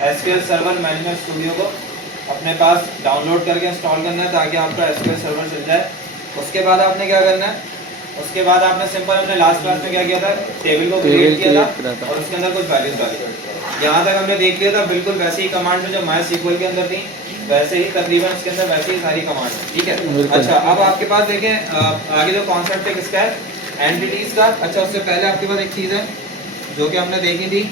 SQL server management studio को अपने पास download करके इंस्टॉल करना है ताकि आपका SQL सर्वर चल जाए। उसके बाद आपने क्या करना है, उसके बाद आपने सिंपल अपने लास्ट क्लास में क्या किया था, टेबल को क्रिएट किया था और उसके अंदर कुछ वैल्यूज डाली। यहाँ तक हमने देख लिया था, बिल्कुल वैसे ही कमांड जो MySQL के अंदर थी वैसे ही तकरीबन इसके अंदर वैसे ही सारी कमांड है, ठीक है। अच्छा, अब आपके पास देखें आगे जो कॉन्सेप्ट है किसका है, एंटिटीज का। अच्छा, उससे पहले आपके पास एक चीज़ है जो कि हमने देखी थी,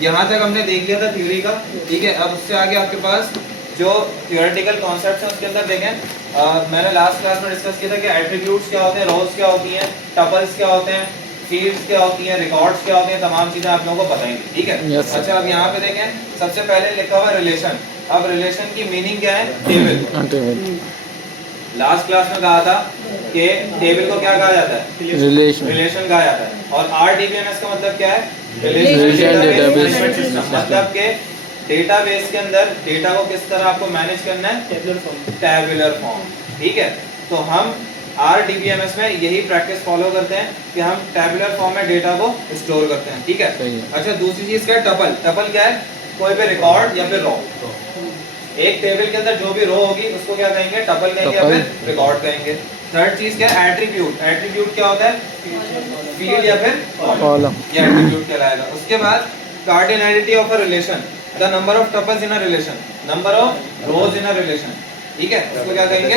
यहाँ तक हमने देख लिया था थ्योरी का, ठीक है। अब उससे आगे आपके पास जो थियोरेटिकल कॉन्सेप्ट्स हैं उसके अंदर देखें मैंने लास्ट क्लास में डिस्कस किया था कि एट्रीब्यूट्स क्या होते हैं, रोज क्या होती हैं, टपल्स क्या होते हैं, फील्ड्स क्या होती हैं, रिकॉर्ड्स क्या होते हैं, तमाम चीज़ें आप लोगों को बताएंगे, ठीक है। yes, अच्छा, अब यहाँ पे देखें सबसे पहले लिखा हुआ रिलेशन। अब रिलेशन की मीनिंग क्या है, टेबल। लास्ट क्लास में कहा था कि टेबल को क्या कहा जाता है, रिलेशन कहा जाता है। और RDBMS का मतलब क्या है, रिलेशन डेटाबेस सिस्टम। मतलब के डेटाबेस के अंदर डेटा को किस तरह आपको मैनेज करना है, टैबुलर फॉर्म, ठीक है। तो हम RDBMS में यही प्रैक्टिस फॉलो करते हैं कि हम टैबुलर फॉर्म में डेटा को स्टोर करते हैं, ठीक है। अच्छा, दूसरी चीज क्या है, टपल। टपल क्या है, कोई भी रिकॉर्ड या फिर रो। एक टेबल के अंदर जो भी रो होगी उसको क्या कहेंगे, टपल कहेंगे या फिर रिकॉर्ड कहेंगे। थर्ड चीज क्या है, एट्रीब्यूट। एट्रीब्यूट क्या होता है, फील्ड या फिर कॉलम, ये एट्रीब्यूट कहलाएगा। उसके बाद cardinality of a relation, the number of tuples in a relation, number of rose in a relation, ठीक है। उसको क्या कहेंगे,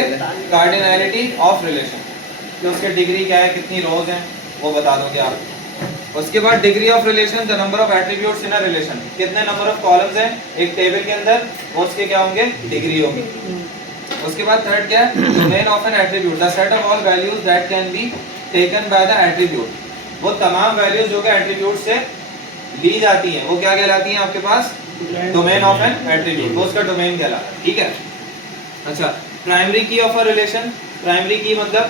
कार्डिनैलिटी ऑफ रिलेशन। तो उसके डिग्री क्या है, कितनी रोज हैं वो बता दोगे आप। उसके बाद degree of relation, the number of attributes in a relation, कितने नंबर ऑफ कॉलम्स हैं एक टेबल के अंदर, वो उसके क्या होंगे, डिग्री होगी। उसके बाद थर्ड क्या है, domain of N attribute, the set of all values that can be taken by the attribute. वो तमाम वैल्यूज जो कि एट्रीब्यूट से ली जाती हैं वो क्या कहलाती हैं आपके पास, डोमेन ऑफ एन एट्रीब्यूट, वो उसका डोमेन कहलाता है, ठीक है। अच्छा, प्राइमरी की ऑफ अ रिलेशन। प्राइमरी की मतलब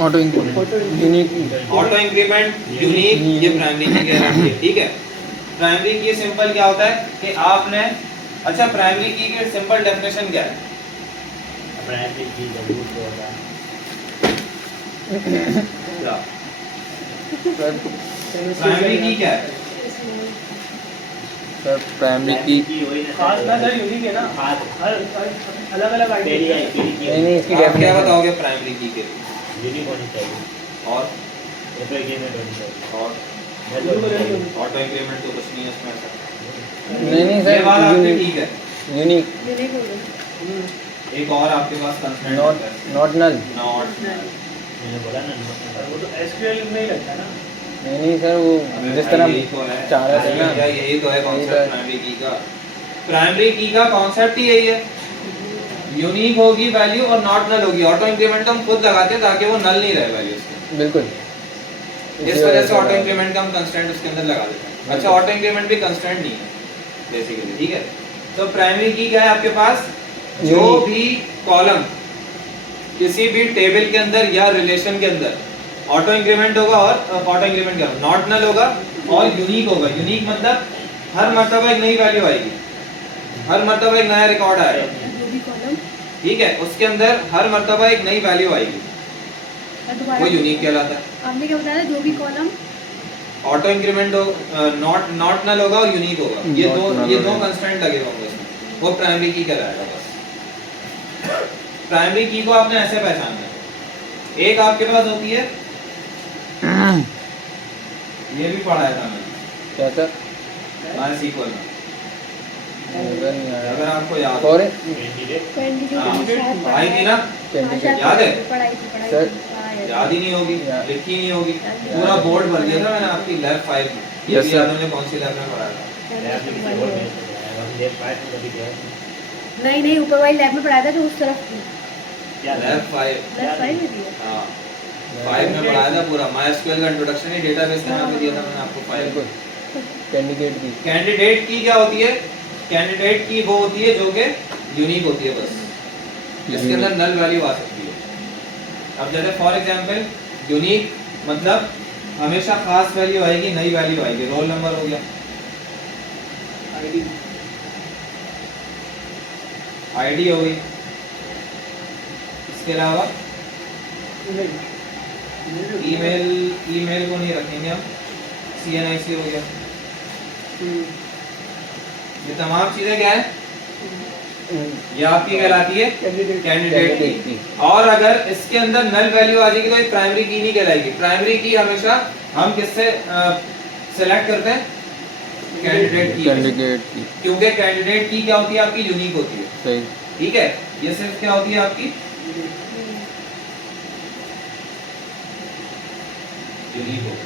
auto increment, unique, auto increment, unique, ये प्राइमरी की कहलाती है, ठीक है। प्राइमरी की सिंपल क्या होता है कि आपने, अच्छा प्राइमरी की सिंपल डेफिनेशन क्या है, प्राइमरी की जरूरत होगा प्राइमरी की क्या है, सर प्राइमरी की खास ना सर, यूनिक है ना, हर अलग अलग आइडिया है। नहीं इसकी आप क्या बताओगे प्राइमरी की के, यूनिक होनी चाहिए और ऑटो इंक्रीमेंट होनी चाहिए और ऑटो इंक्रीमेंट तो कुछ नहीं है उसमें ऐसा। नहीं ये बात सर, आपकी ठीक है। यूनिक, एक और आपके पास कंस्ट्रेंट नॉट है, नॉट नल। नॉट। मैंने बोला ना वो तो SQL में ही लगता है ना। नहीं सर, वो जिस तरह यही तो है, चाह रहे थे ना, यही तो है कॉन्सेप्ट प्राइमरी की का। प्राइमरी की का कॉन्सेप्ट ही यही है, यूनिक होगी वैल्यू और नॉट नल होगी। ऑटो इंक्रीमेंट हम खुद लगाते हैं ताकि वो नल नहीं रहे वैल्यू उसके, बिल्कुल। इस वजह से ऑटो इंक्रीमेंट का हम कंस्ट्रेंट उसके अंदर लगा देते हैं। अच्छा, ऑटो इंक्रीमेंट भी कंस्ट्रेंट नहीं है बेसिकली, ठीक है। तो प्राइमरी की क्या है आपके पास, जो भी कॉलम किसी भी टेबल के अंदर या रिलेशन के अंदर ऑटो इंक्रीमेंट होगा और ऑटो इंक्रीमेंट क्या नॉट नल होगा और यूनिक होगा। यूनिक मतलब हर मर्तबा एक नई वैल्यू आएगी, हर मर्तबा एक नया रिकॉर्ड आएगा, ठीक है। उसके अंदर हर मर्तबा एक नई वैल्यू आएगी, वो यूनिक कहलाता है। आपने क्या बताया, जो भी कॉलम ऑटो इंक्रीमेंट हो, नॉट नल होगा और यूनिक होगा, ये दो कंस्ट्रेंट लगे होंगे इसमें, वो प्राइमरी की कहलाएगा बस। प्राइमरी की को आपने ऐसे पहचानना है। एक आपके पास होती है, ये भी पढ़ाया था मैंने, क्या सर, MySQL में, अगर आपको याद हो। और आई थी ना, याद है सर, याद ही नहीं होगी, लिखी नहीं होगी, पूरा बोर्ड भर दिया था मैंने आपकी लैब 5 में। ये भी याद होने कौन सी लैब में पढ़ाया था, नहीं नहीं, ऊपर वाली लैब में पढ़ाया था जो उस तरफ थी, लैब 5, लैब 5 में थी। हाँ 5 में पढ़ाया था पूरा। MySQL का इंट्रोडक्शन ही डेटाबेस का नाम दिया था मैंने आपको 5 में। कैंडिडेट की, कैंडिडेट की क्या होती है, कैंडिडेट की वो होती है जो कि यूनिक होती है बस, जिसके अंदर नल वैल्यू आ सकती है। अब जैसे फॉर एग्जांपल यूनिक मतलब हमेशा खास वैल्यू आएगी, नई वैल्यू आएगी। रोल नंबर हो गया, आईडी हो गई, इसके अलावा ईमेल को नहीं रखेंगे हम, CNIC हो गया, ये तमाम चीजें क्या है, ये आपकी कहलाती है कैंडिडेट की। और अगर इसके अंदर नल वैल्यू आ जाएगी तो ये प्राइमरी की नहीं कहलाएगी। प्राइमरी की हमेशा हम किससे सिलेक्ट करते हैं, कैंडिडेट की, क्योंकि कैंडिडेट की क्या होती है आपकी, यूनिक होती है। सही। ठीक है, ये सिर्फ क्या होती है आपकी, यूनिक होगी,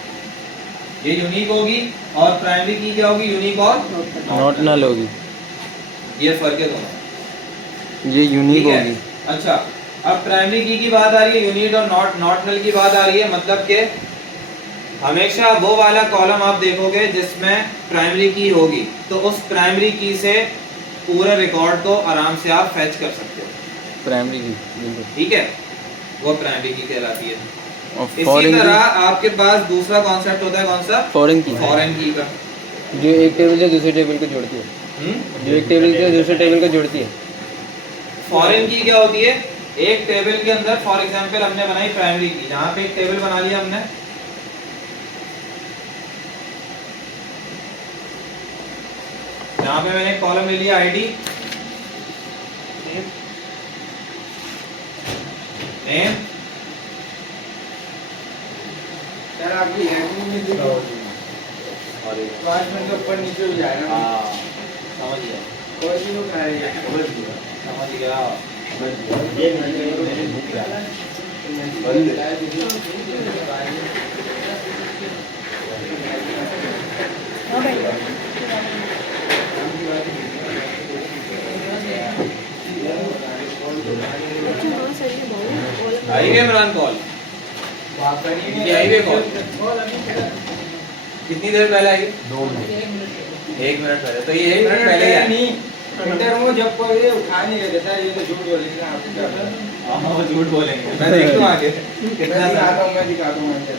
ये यूनिक होगी। और प्राइमरी की क्या होगी, यूनिक और नॉट नल होगी, ये फर्क है दोनों, ये यूनिक ठीक है। होगी। अच्छा, अब प्राइमरी की बात आ रही है, यूनिट और नॉट नल की बात आ रही है। मतलब कि हमेशा वो वाला कॉलम आप देखोगे जिसमें प्राइमरी की होगी, तो उस प्राइमरी की से पूरे रिकॉर्ड को आराम से आप फैच कर सकते हो। प्राइमरी की, बिल्कुल। ठीक है, वो प्राइमरी की कहलाती है। और इसी फॉरेन तरह की, आपके पास दूसरा कॉन्सेप्ट होता है, कौन सा, फॉरेन की, फॉरेन की का। जो एक टेबल से दूसरे टेबल को जोड़ती है, जो एक टेबल से दूसरे टेबल को जोड़ती है। फॉरेन की क्या होती है, एक टेबल के अंदर फॉर एग्जांपल हमने बनाई प्राइमरी की, जहां पे एक टेबल बना लिया हमने, जहां पे मैंने एक कॉलम ले लिया आईडी, नेम, सर आपकी हैंडलिंग में देखो और 5 मिनट ऊपर नीचे हो जाएगा। हाँ, समझ गया, कोई भी लोग आएगा समझ गया। ये मैंने बुक किया हाँ भाई हाँ सही है बहुत। आई है इमरान कॉल, ये आई है कॉल, कितनी देर पहले आई, 2 मिनट, 1 मिनट पहले। तो ये 1 मिनट पहले ही आई। इंटर में जब कोई ये उठा नहीं रहे था, ये तो झूठ बोलेंगे आपको क्या पता। हाँ, वो झूठ बोलेंगे, मैं देख लूँ आगे कितना मैं दिखाता हूँ अंदर।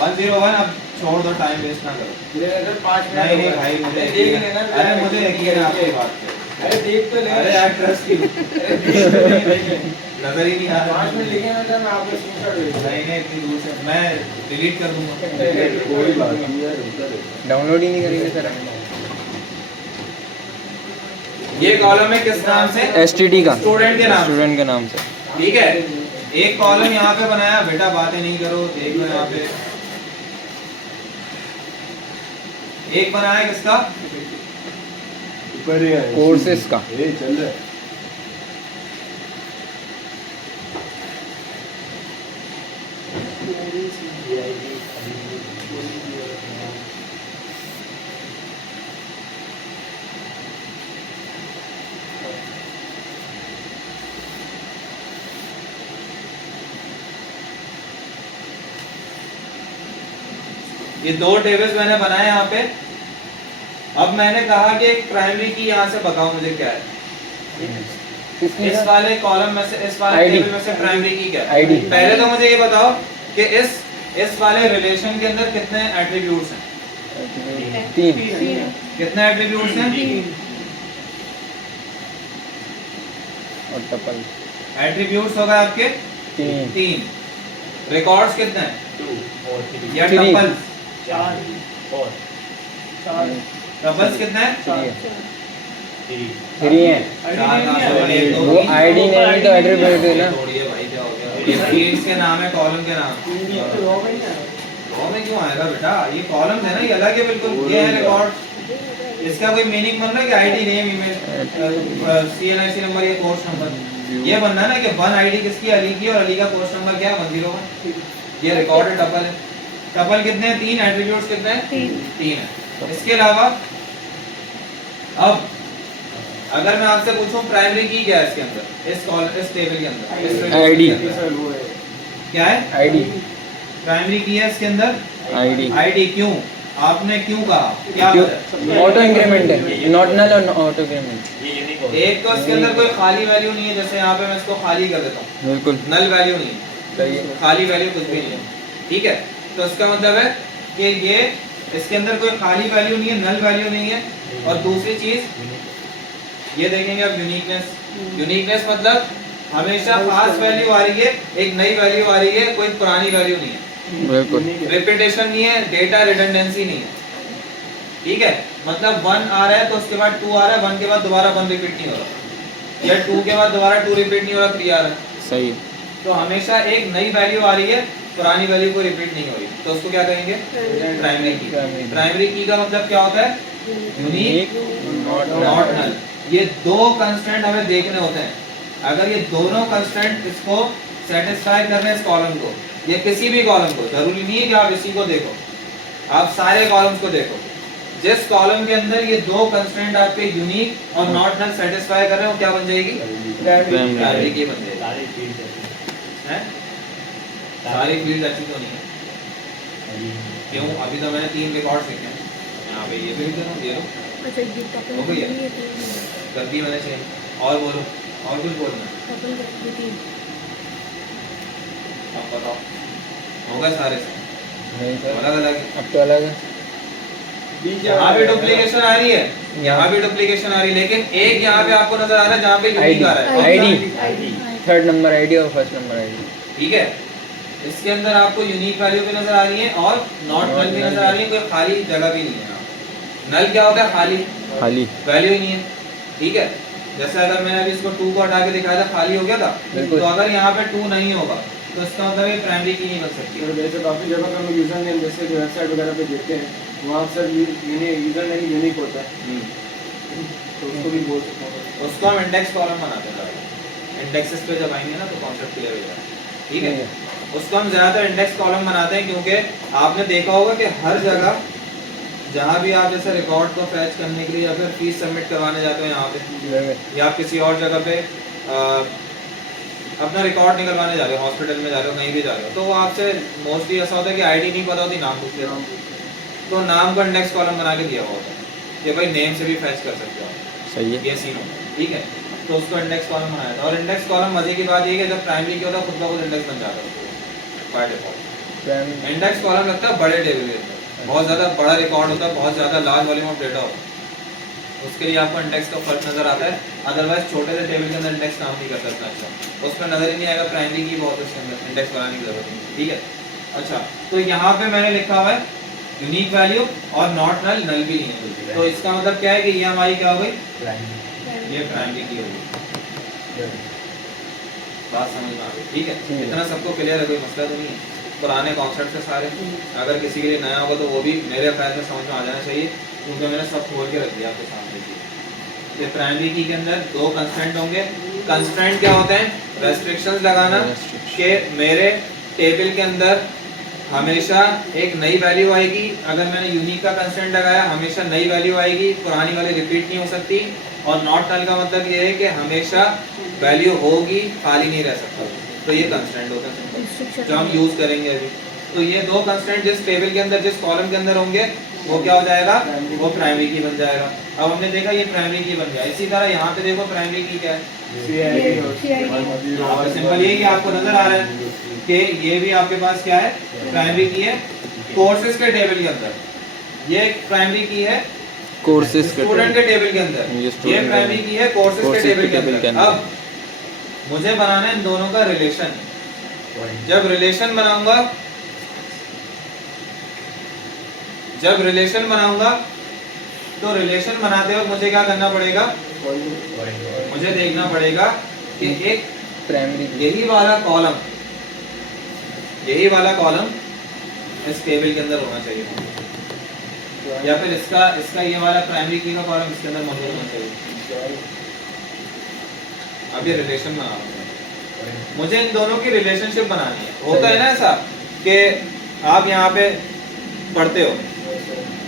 101। अब छोड़ दो, टाइम वेस्ट ना करो। मेरे अंदर 5 मिनट नहीं नहीं भाई, मुझे देख लेना। अरे मुझे यकीन है आपकी बात पे। अरे देख तो ले। अरे यार ट्रस्ट की अरे देख तो ले। नजर ही नहीं आ रहा। 5 मिनट लिखे ना था, मैं आपको स्क्रीनशॉट भेज दूंगा। नहीं नहीं, इतनी दूर से मैं डिलीट कर दूंगा। कोई बात नहीं। डाउनलोड ही नहीं करेंगे सर। ये कॉलम है किस नाम से, एसटीडी का, स्टूडेंट के नाम से। स्टूडेंट के नाम से। ठीक है, एक कॉलम यहाँ पे बनाया, बेटा बातें नहीं करो, देख लो यहाँ पे। एक बनाया किसका, कोर्सेस का। चल रहा है। ये 2 टेबल्स मैंने बनाए यहाँ पे। अब मैंने कहा कि एक प्राइमरी की यहाँ से बताओ मुझे क्या है, इस वाले कॉलम में से, इस वाले ID। टेबल में से प्राइमरी की क्या है। ID। पहले तो मुझे ये बताओ कि इस वाले रिलेशन के अंदर कितने एट्रीब्यूट्स हैं, 3। कितने एट्रीब्यूट्स हैं, और टपल एट्रीब्यूट्स होगा आपके 3। रिकॉर्ड्स कितने हैं, 2 और 3 या 3। टपल्स, 4 4 टपल्स कितने हैं, 3 है। वो आईडी नेम ही तो एट्रीब्यूट है ना। छोड़िए भाई, क्या हो गया, ये फील्ड्स के नाम है, कॉलम के नाम। रॉ में क्यों आएगा बेटा, ये कॉलम है ना, ये अलग है बिल्कुल। ये है रिकॉर्ड, इसका कोई मीनिंग बन रहा है कि ID name, email, CNIC number, ये कोर्स नंबर, ये बनना है ना कि 1 आईडी किसकी, अली की, और अली का कोर्स नंबर क्या है, 101। ये रिकॉर्ड है, टपल है। टपल कितने हैं, 3। एट्रीब्यूट्स कितने हैं, 3 है। इसके अलावा अब अगर मैं आपसे पूछूं प्राइमरी की क्या है इसके अंदर, इस टेबल के अंदर, इस आईडी। क्या है, आईडी। प्राइमरी की है इसके अंदर आईडी। आईडी। क्यों, आपने क्यों कहा, क्या वजह? ऑटो इंक्रीमेंट है, नॉट नल और ऑटो इंक्रीमेंट। ये यूनिक हो एक तो इसके अंदर कोई खाली वैल्यू नहीं है, जैसे यहाँ पे मैं इसको खाली कर देता हूँ, बिल्कुल नल वैल्यू नहीं है, सही है। खाली वैल्यू कुछ भी नहीं है। ठीक है, तो इसका मतलब है कि ये इसके अंदर कोई खाली वैल्यू नहीं है, नल वैल्यू नहीं है। और दूसरी चीज ये देखेंगे अब, यूनिकनेस। यूनिकनेस मतलब हमेशा खास वैल्यू आ रही है, एक नई वैल्यू आ रही है, कोई पुरानी वैल्यू नहीं है, बिल्कुल रिपीटेशन नहीं है, डेटा रिडंडेंसी नहीं है। ठीक है, मतलब 1 आ रहा है तो उसके बाद 2 आ रहा है, 1 के बाद दोबारा 1 रिपीट नहीं हो रहा, या 2 के बाद दोबारा 2 रिपीट नहीं हो रहा, 3 आ रहा है। सही। तो हमेशा एक नई वैल्यू आ रही है, पुरानी वैल्यू को रिपीट नहीं हो रही, तो उसको क्या कहेंगे? प्राइमरी की। प्राइमरी की का मतलब क्या होता है? Unique, not null. ये दो कंस्ट्रेंट हमें देखने होते हैं। अगर ये दोनों कंस्ट्रेंट इसको सेटिस्फाई कर रहे हैं इस कॉलम को, या किसी भी कॉलम को, जरूरी नहीं है कि आप इसी को देखो, आप सारे कॉलम्स को देखो, जिस कॉलम के अंदर ये दो कंस्ट्रेंट आपके यूनिक और नॉट नल सेटिस्फाई कर रहे हो, क्या बन जाएगी? प्राइमरी की बन जाएगी। सारे फील्ड हैं? सारी फील्ड अच्छी तो नहीं है। क्यों? अभी तो मैंने 3 रिकॉर्ड्स लिखे हैं, यहाँ पे ये भी लिख दो, ये लो, अच्छा ये टपल हो गई है? ये तीन कर दी मैंने चेंज। और बोलो, और कुछ बोलना? टपल ये तीन अब बताओ, होगा सारे से? नहीं सर, अलग अलग है। अब तो अलग है। यहाँ भी डुप्लीकेशन आ रही है, यहाँ भी डुप्लीकेशन आ रही है, लेकिन एक यहाँ पे आपको नजर आ रहा है जहाँ पे यूनिक आ रहा है। आईडी, थर्ड नंबर आईडी और फर्स्ट नंबर आईडी। ठीक है, इसके अंदर आपको यूनिक वैल्यू भी नजर आ रही है और नॉट नल भी नजर आ रही है, कोई खाली जगह भी नहीं है यहाँ पे। नल क्या होता है? खाली, खाली। वैल्यू ही नहीं है। ठीक है, जैसे अगर मैंने अभी इसको 2 को हटा के दिखाया था, खाली हो गया था, बिल्कुल। तो अगर यहाँ पे 2 नहीं होगा तो इसका मतलब ये प्राइमरी की नहीं बन सकती। तो जैसे काफ़ी जगह पे हम यूज़र नेम जैसे वेबसाइट वगैरह पे देते हैं, वहाँ सर यूज़र नेम यूनिक होता है, तो उसको भी बोल सकते हैं। उसको हम इंडेक्स कॉलम बनाते हैं। इंडेक्सेस पे जब आएंगे ना तो कॉन्सेप्ट क्लियर हो जाएगा। ठीक है, उसको हम ज़्यादातर इंडेक्स कॉलम बनाते हैं, क्योंकि आपने देखा होगा कि हर जगह जहाँ भी आप जैसे रिकॉर्ड को फैच करने के लिए या फिर फीस सबमिट करवाने जाते हो यहाँ पे, या आप किसी और जगह पे अपना रिकॉर्ड निकलवाने जा रहे हो, हॉस्पिटल में जा रहे हो, कहीं भी जा रहे हो, तो वो आपसे मोस्टली ऐसा होता है कि आईडी नहीं पता होती, नाम पूछ लेता हूँ, तो नाम का इंडेक्स कॉलम बना के दिया हुआ होता है कि भाई नेम से भी फैच कर सकते हो। सही है। ये सीन होता है। ठीक है, तो उसको इंडेक्स कॉलम बनाया था। और इंडेक्स कॉलम मजे की बात ये है कि जब प्राइमरी की होता है खुद का खुद इंडेक्स बन जाता है बाय डिफॉल्ट। इंडेक्स कॉलम लगता है बड़े टेबल के अंदर, बहुत ज़्यादा बड़ा रिकॉर्ड होता है, बहुत ज़्यादा लार्ज वॉल्यूम ऑफ डेटा होता है, उसके लिए आपको इंडेक्स का फर्क नजर आता है। अदरवाइज छोटे से टेबल के अंदर इंडेक्स काम नहीं कर सकता। अच्छा, उसमें नजर ही नहीं आएगा प्राइमरी की, बहुत उसके अंदर इंडेक्स बनाने की जरूरत नहीं। ठीक है, अच्छा, तो यहाँ पे मैंने लिखा हुआ है यूनिक वैल्यू और नॉट नल, नल भी नहीं है, तो इसका मतलब क्या है कि ये हमारी क्या हो गई? ये प्राइमरी की होगी। बात समझ में आ गई? ठीक है, इतना सबको क्लियर है, कोई मसला तो नहीं है। पुराने कॉन्सेप्ट है सारे, अगर किसी के लिए नया होगा तो वो भी मेरे ख्याल में समझ में आ जाना चाहिए, क्योंकि मैंने सब खोल के रख दिया आपके सामने। ये प्राइमरी की के अंदर दो कंस्ट्रेंट होंगे। कंस्ट्रेंट क्या होते हैं? रेस्ट्रिक्शंस लगाना कि मेरे टेबल के अंदर हमेशा एक नई वैल्यू आएगी। अगर मैंने यूनिक का कंस्ट्रेंट लगाया, हमेशा नई वैल्यू आएगी, पुरानी वाली रिपीट नहीं हो सकती। और नॉट नल का मतलब ये है कि हमेशा वैल्यू होगी, खाली नहीं रह सकता। तो ये कंस्ट्रेंट होता है सिंपल, जो हम यूज करेंगे अभी। तो ये दो कंस्ट्रेंट जिस टेबल के अंदर, जिस कॉलम के अंदर होंगे, वो क्या हो जाएगा? वो प्राइमरी की बन जाएगा। अब हमने देखा ये प्राइमरी की बन गया। इसी तरह यहाँ पे देखो प्राइमरी की क्या है, सिंपल ये कि आपको नजर आ रहा है कि ये भी आपके पास क्या है? प्राइमरी की है। कोर्सेज के टेबल के अंदर ये प्राइमरी की है, कोर्सेज स्टूडेंट के टेबल के अंदर ये प्राइमरी की है, कोर्सेज के टेबल के अंदर। अब मुझे बनाना है इन दोनों का रिलेशन। जब रिलेशन बनाऊंगा तो रिलेशन बनाते वक्त मुझे क्या करना पड़ेगा? मुझे देखना पड़ेगा कि एक प्राइमरी यही वाला कॉलम इस टेबल के अंदर होना चाहिए, या फिर इसका ये वाला प्राइमरी की का कॉलम इसके अंदर मौजूद होना चाहिए। अब ये रिलेशन बना रहा हूं, मुझे इन दोनों की रिलेशनशिप बनानी है। होता है ना ऐसा कि आप यहाँ पे पढ़ते हो,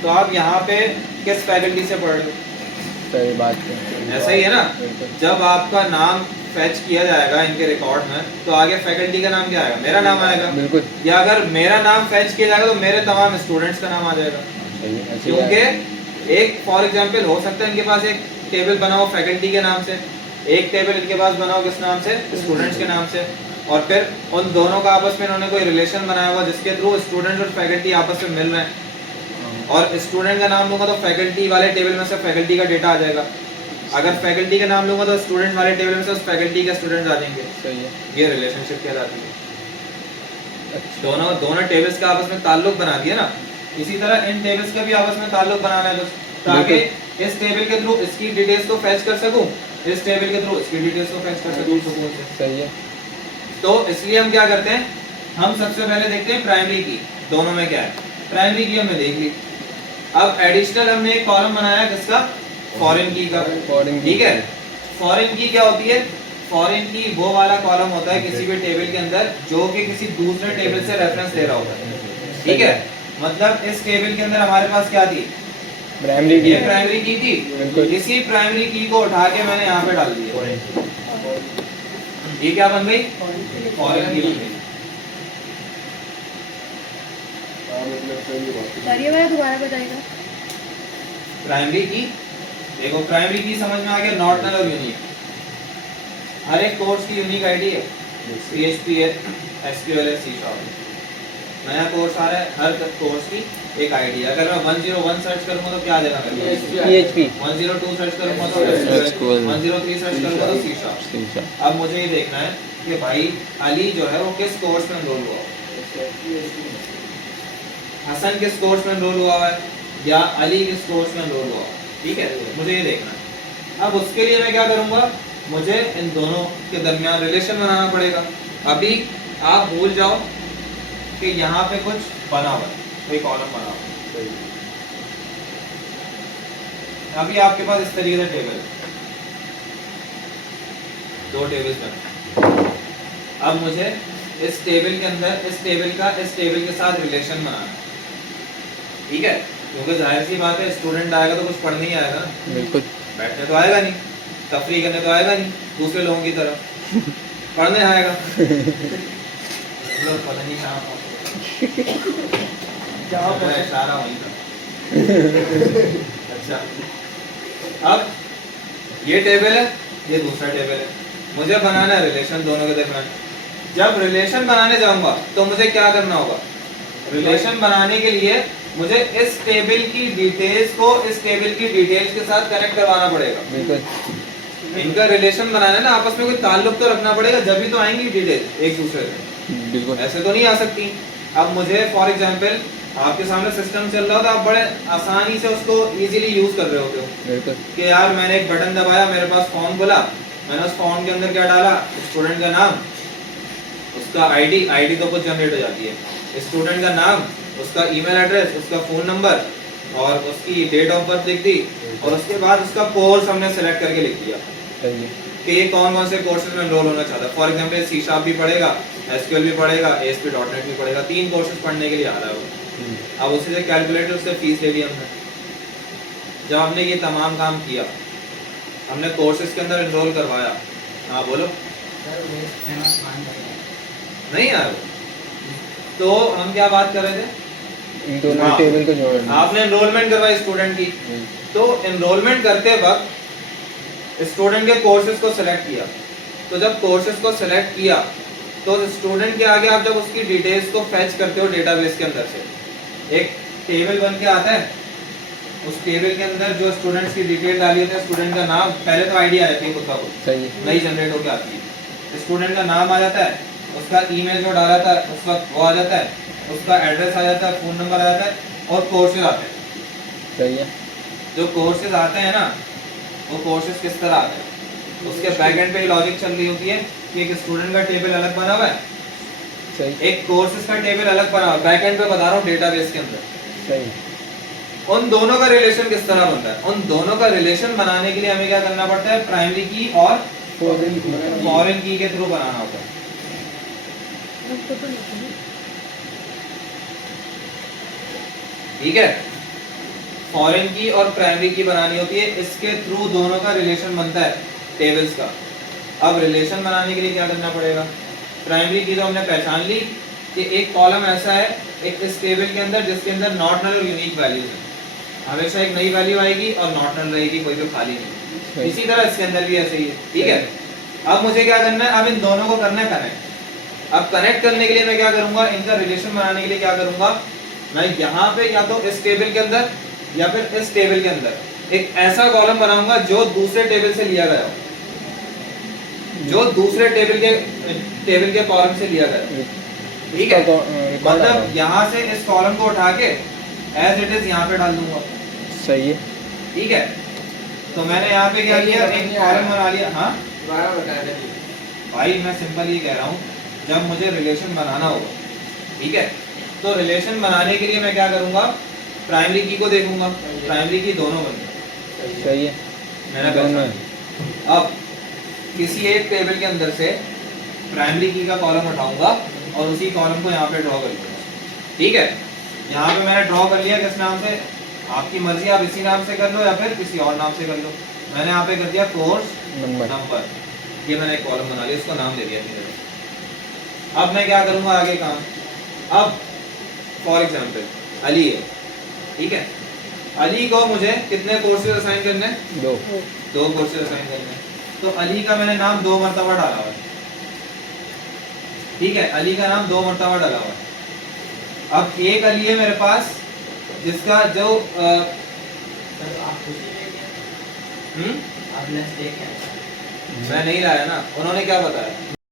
तो आप यहाँ पे किस फैकल्टी से पढ़ रहे हो? सही बात है, ऐसा ही है ना। जब आपका नाम फैच किया जाएगा इनके रिकॉर्ड में, तो आगे फैकल्टी का नाम क्या आएगा? मेरा नाम आएगा। बिल्कुल। या अगर मेरा नाम फैच किया जाएगा तो मेरे तमाम स्टूडेंट्स का नाम आ जाएगा। क्योंकि एक फॉर एग्जांपल हो सकता है इनके पास एक टेबल बना हो फैकल्टी के नाम से, एक टेबल इनके पास बना हो किस नाम से? स्टूडेंट्स के नाम से, और फिर उन दोनों का आपस में इन्होंने कोई रिलेशन बनाया हुआ जिसके थ्रू स्टूडेंट्स और फैकल्टी आपस में मिल रहे हैं। और स्टूडेंट का नाम लूंगा तो फैकल्टी वाले टेबल में से फैकल्टी का डेटा आ जाएगा। अगर फैकल्टी का नाम लूंगा तो स्टूडेंट वाले टेबल में से उस फैकल्टी के स्टूडेंट्स आ जाएंगे। सही है। ये रिलेशनशिप कहलाती है। दोनों टेबल्स का आपस में ताल्लुक बना दिया ना, इसी तरह इन टेबल्स का भी आपस में ताल्लुक बनाना है ताकि इस टेबल के थ्रू इसकी डिटेल्स को फैच कर सकूं, इस टेबल के थ्रू इसकी डिटेल्स को फैच कर सकूं सुकून से। सही है। तो इसलिए हम क्या करते हैं, हम सबसे पहले देखते हैं प्राइमरी की दोनों में क्या है। प्राइमरी की हमने देख ली। अब एडिशनल हमने एक कॉलम बनाया किसका, फॉरेन की का। ठीक है, फॉरेन की क्या होती है, फॉरेन की वो वाला कॉलम होता है किसी भी टेबल के अंदर जो कि किसी दूसरे टेबल से रेफरेंस ले रहा होता है। ठीक है, मतलब इस टेबल के अंदर हमारे पास क्या थी, प्राइमरी की, ये प्राइमरी की थी, इसी प्राइमरी की को उठा के मैंने यहाँ पे डाल दिया। ये क्या बन गई, फॉरेन की बन गई। सर ये वाला दोबारा बताएगा। प्राइमरी की देखो, प्राइमरी की समझ में आ गया, नॉट नल और यूनिक। हर एक कोर्स की यूनिक आईडी है, PHP है, SQL है, C#। नया कोर्स आ रहा है, हर कोर्स की एक आईडी है। अगर मैं 101 सर्च करूंगा तो क्या आ जाएगा, PHP। 102 सर्च करूंगा तो SQL, 103 सर्च करूंगा तो C#। अब मुझे ये देखना है कि भाई अली जो है वो किस कोर्स में एनरोल हुआ, हसन किस कोर्स में एनरोल हुआ है, या अली किस कोर्स में एनरोल हुआ। ठीक है, मुझे ये देखना है। अब उसके लिए मैं क्या करूंगा, मुझे इन दोनों के दरमियान रिलेशन बनाना पड़ेगा। अभी आप भूल जाओ कि यहाँ पे कुछ बना हुआ है, कोई कॉलम बना हुआ है। अभी आपके पास इस तरीके से टेबल है, दो टेबल्स बने। अब मुझे इस टेबल के अंदर इस टेबल का इस टेबल के साथ रिलेशन बनाना है। ठीक है, क्योंकि जाहिर सी बात है स्टूडेंट आएगा तो कुछ पढ़ने ही आएगा ना, बिल्कुल बैठने तो आएगा नहीं, तफरी करने तो आएगा नहीं दूसरे लोगों की तरह, पढ़ने आएगा। लोग पता नहीं कहाँ पर इशारा वहीं था। अच्छा, अब ये टेबल है, ये दूसरा टेबल है, मुझे बनाना है रिलेशन दोनों के दरमियान। जब रिलेशन बनाने जाऊंगा तो मुझे क्या करना होगा, रिलेशन बनाने के लिए मुझे इस टेबल की डिटेल्स को इस टेबल की डिटेल्स के साथ कनेक्ट करवाना पड़ेगा। बिल्कुल, इनका रिलेशन बनाना है ना, आपस में कोई ताल्लुक तो रखना पड़ेगा, जब भी तो आएंगी डिटेल एक दूसरे से, बिल्कुल। ऐसे तो नहीं आ सकती। अब मुझे फॉर एग्जांपल आपके सामने सिस्टम चल रहा हो तो आप बड़े आसानी से उसको इजीली यूज कर रहे होते हो बिल्कुल कि यार मैंने एक बटन दबाया, मेरे पास फॉर्म खुला, मैंने उस फॉर्म के अंदर क्या डाला, स्टूडेंट का नाम, उसका आईडी तो कुछ जनरेट हो जाती है, स्टूडेंट का नाम, उसका ईमेल एड्रेस, उसका फ़ोन नंबर और उसकी डेट ऑफ बर्थ लिख दी, और उसके बाद उसका कोर्स हमने सेलेक्ट करके लिख दिया कि ये कौन कौन से कोर्सेज में एनरोल होना चाहता है। फॉर एग्जांपल C# भी पढ़ेगा, SQL भी पढ़ेगा, ASP.NET भी पढ़ेगा, 3 कोर्सेज पढ़ने के लिए आ रहा है वो। अब उसे जो कैलकुलेटर उससे फीस ले ली हमने। जब हमने ये तमाम काम किया, हमने कोर्सेज के अंदर एनरोल करवाया। हाँ बोलो। नहीं यार, तो हम क्या बात कर रहे थे, इन दोनों टेबल को जोड़ना। आपने एनरोलमेंट करवाई स्टूडेंट की, तो एनरोलमेंट करते वक्त स्टूडेंट के कोर्सेज को सिलेक्ट किया। तो जब कोर्सेज को सिलेक्ट किया तो स्टूडेंट के आगे आप जब उसकी डिटेल्स को फैच करते हो डेटाबेस के अंदर से, एक टेबल बन के आता है, उस टेबल के अंदर जो स्टूडेंट्स की डिटेल डाली होती है, स्टूडेंट का नाम, पहले तो आईडी आ जाती है खुद का खुद, सही नई जनरेट होकर आती है, स्टूडेंट का नाम आ जाता है, उसका ईमेल जो डाला था उस वक्त वो आ जाता है, उसका एड्रेस आ जाता है, फ़ोन नंबर आ जाता है, और कोर्सेज आते हैं। सही है। जो कोर्सेज आते हैं ना, वो कोर्सेज किस तरह आते हैं, उसके बैक एंड पे लॉजिक चल रही होती है कि एक स्टूडेंट का टेबल अलग बना हुआ है, सही। एक कोर्सेज का टेबल अलग बना हुआ है, बैक एंड पे बता रहा हूँ डेटाबेस के अंदर। सही। उन दोनों का रिलेशन किस तरह बनता है, उन दोनों का रिलेशन बनाने के लिए हमें क्या करना पड़ता है, प्राइमरी की और फॉरेन की के थ्रू बनाना होता है। ठीक है, फॉरेन की और प्राइमरी की बनानी होती है, इसके थ्रू दोनों का रिलेशन बनता है टेबल्स का। अब रिलेशन बनाने के लिए क्या करना पड़ेगा, प्राइमरी की तो हमने पहचान ली कि एक कॉलम ऐसा है एक इस टेबल के अंदर जिसके अंदर नॉट नल और यूनिक वैल्यूज हैं, हमेशा एक नई वैल्यू आएगी और नॉट नल रहेगी, कोई भी खाली नहीं। इसी तरह इसके अंदर भी ऐसे ही है। ठीक है, अब मुझे क्या करना है, अब इन दोनों को करना है कनेक्ट। अब कनेक्ट करने के लिए मैं क्या करूंगा, इनका रिलेशन बनाने के लिए क्या करूंगा, मैं यहाँ पे या तो इस टेबल के अंदर या फिर इस टेबल के अंदर एक ऐसा कॉलम बनाऊंगा जो दूसरे टेबल से लिया गया हो, जो दूसरे टेबल के कॉलम से लिया गया। ठीक है, मतलब यहाँ से इस कॉलम को उठा के एज इट इज यहाँ पे डाल दूंगा। सही है। ठीक है, तो मैंने यहाँ पे क्या किया, एक कॉलम बना लिया। हाँ दोबारा बता दें। भाई मैं सिंपल ये कह रहा हूँ, जब मुझे रिलेशन बनाना होगा, ठीक है, तो रिलेशन बनाने के लिए मैं क्या करूँगा, प्राइमरी की को देखूंगा, प्राइमरी की दोनों बन गए। सही है, मैंने दोनों पहचान। अब किसी एक टेबल के अंदर से प्राइमरी की का कॉलम उठाऊंगा और उसी कॉलम को यहाँ पे ड्रॉ कर लूंगा। ठीक है, यहाँ पे मैंने ड्रॉ कर लिया, किस नाम से, आपकी मर्जी, आप इसी नाम से कर लो या फिर किसी और नाम से कर लो। मैंने यहाँ पे कर दिया कोर्स नंबर, ये मैंने एक कॉलम बना लिया, इसको नाम दे दिया अपनी तरफ। अब मैं क्या करूँगा आगे काम, अब फॉर एग्जाम्पल अली है, ठीक है, अली को मुझे कितने कोर्सेज असाइन करने हैं, 2 कोर्सेज असाइन करने हैं। तो अली का मैंने नाम 2 मरतबा डाला हुआ है। ठीक है, अली का नाम 2 मरतबा डाला हुआ है। अब एक अली है मेरे पास जिसका जो मैं नहीं लाया ना, उन्होंने क्या बताया,